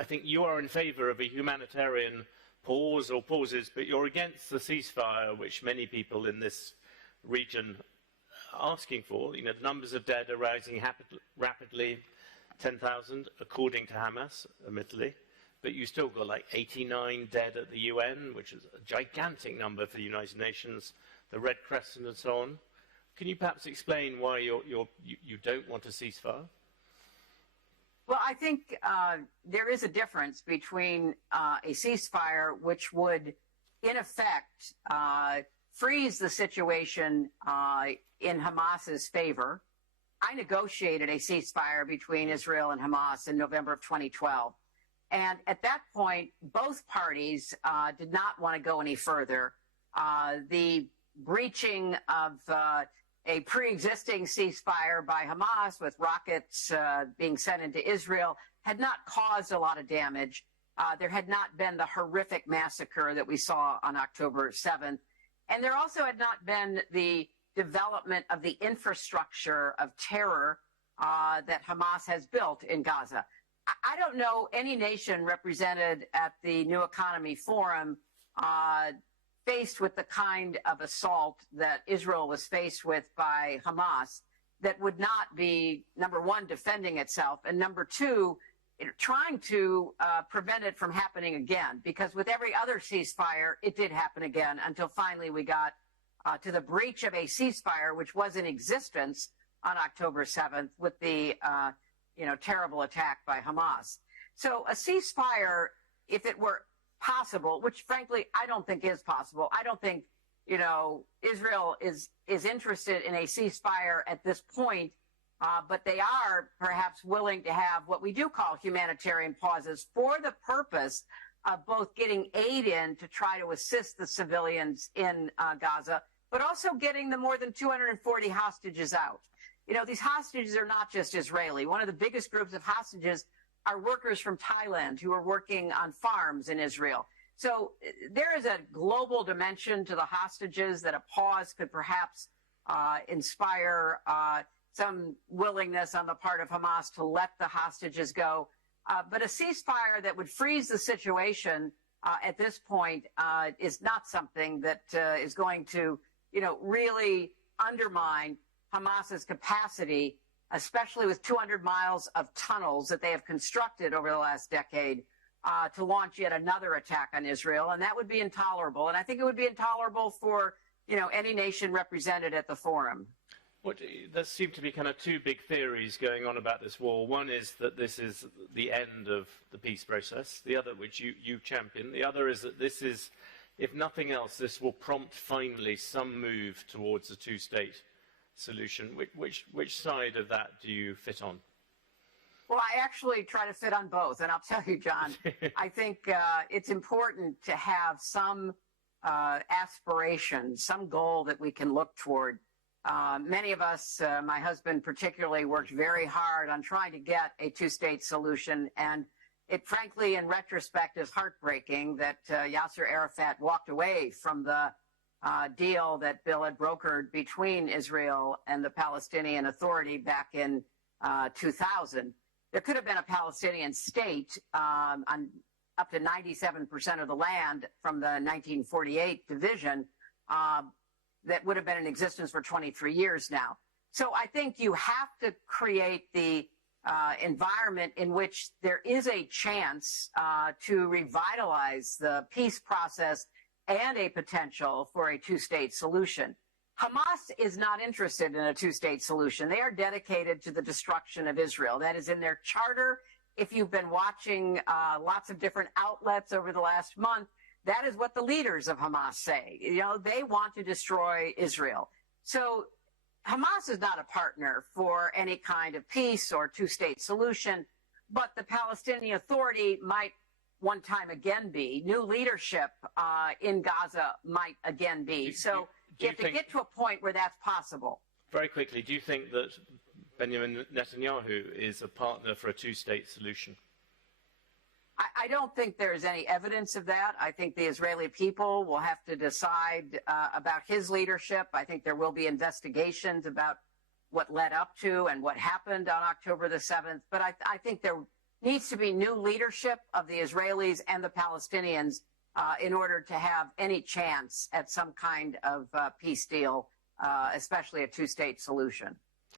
I think you are in favor of a humanitarian pause or pauses, but you're against the ceasefire, which many people in this region are asking for. You know, the numbers of dead are rising rapidly, 10,000, according to Hamas, admittedly. But you still got like 89 dead at the UN, which is a gigantic number for the United Nations, the Red Crescent and so on. Can you perhaps explain why you don't want a ceasefire? Well, I think there is a difference between a ceasefire, which would, in effect, freeze the situation in Hamas's favor. I negotiated a ceasefire between Israel and Hamas in November of 2012. And at that point, both parties did not want to go any further. The breaching of a pre-existing ceasefire by Hamas with rockets being sent into Israel had not caused a lot of damage. There had not been the horrific massacre that we saw on October 7th. And there also had not been the development of the infrastructure of terror that Hamas has built in Gaza. I don't know any nation represented at the New Economy Forum faced with the kind of assault that Israel was faced with by Hamas that would not be, number one, defending itself, and number two, trying to prevent it from happening again. Because with every other ceasefire, it did happen again until finally we got to the breach of a ceasefire, which was in existence on October 7th with the terrible attack by Hamas. So a ceasefire, if it were possible, which frankly I don't think is possible. I don't think, Israel is interested in a ceasefire at this point, but they are perhaps willing to have what we do call humanitarian pauses for the purpose of both getting aid in to try to assist the civilians in Gaza, but also getting the more than 240 hostages out. These hostages are not just Israeli. One of the biggest groups of hostages are workers from Thailand who are working on farms in Israel. So there is a global dimension to the hostages that a pause could perhaps inspire some willingness on the part of Hamas to let the hostages go. But a ceasefire that would freeze the situation at this point is not something that is going to, really undermine Hamas's capacity, especially with 200 miles of tunnels that they have constructed over the last decade, to launch yet another attack on Israel. And that would be intolerable. And I think it would be intolerable for, any nation represented at the forum. There seem to be kind of two big theories going on about this war. One is that this is the end of the peace process. The other, which you champion, the other is that this is, if nothing else, this will prompt finally some move towards a two-state solution. Which side of that do you fit on? Well, I actually try to fit on both. And I'll tell you, John, I think it's important to have some aspiration, some goal that we can look toward. Many of us, my husband particularly, worked very hard on trying to get a two-state solution. And it, frankly, in retrospect, is heartbreaking that Yasser Arafat walked away from the deal that Bill had brokered between Israel and the Palestinian Authority back in 2000. There could have been a Palestinian state on up to 97% of the land from the 1948 division that would have been in existence for 23 years now. So I think you have to create the environment in which there is a chance to revitalize the peace process and a potential for a two-state solution. Hamas is not interested in a two-state solution. They are dedicated to the destruction of Israel. That is in their charter. If you've been watching lots of different outlets over the last month, that is what the leaders of Hamas say. They want to destroy Israel. So Hamas is not a partner for any kind of peace or two-state solution, but the Palestinian Authority might one time again be. New leadership in Gaza might again be. So you have to get to a point where that's possible. Very quickly, do you think that Benjamin Netanyahu is a partner for a two-state solution? I don't think there's any evidence of that. I think the Israeli people will have to decide about his leadership. I think there will be investigations about what led up to and what happened on October the 7th. But I think there needs to be new leadership of the Israelis and the Palestinians in order to have any chance at some kind of peace deal, especially a two-state solution.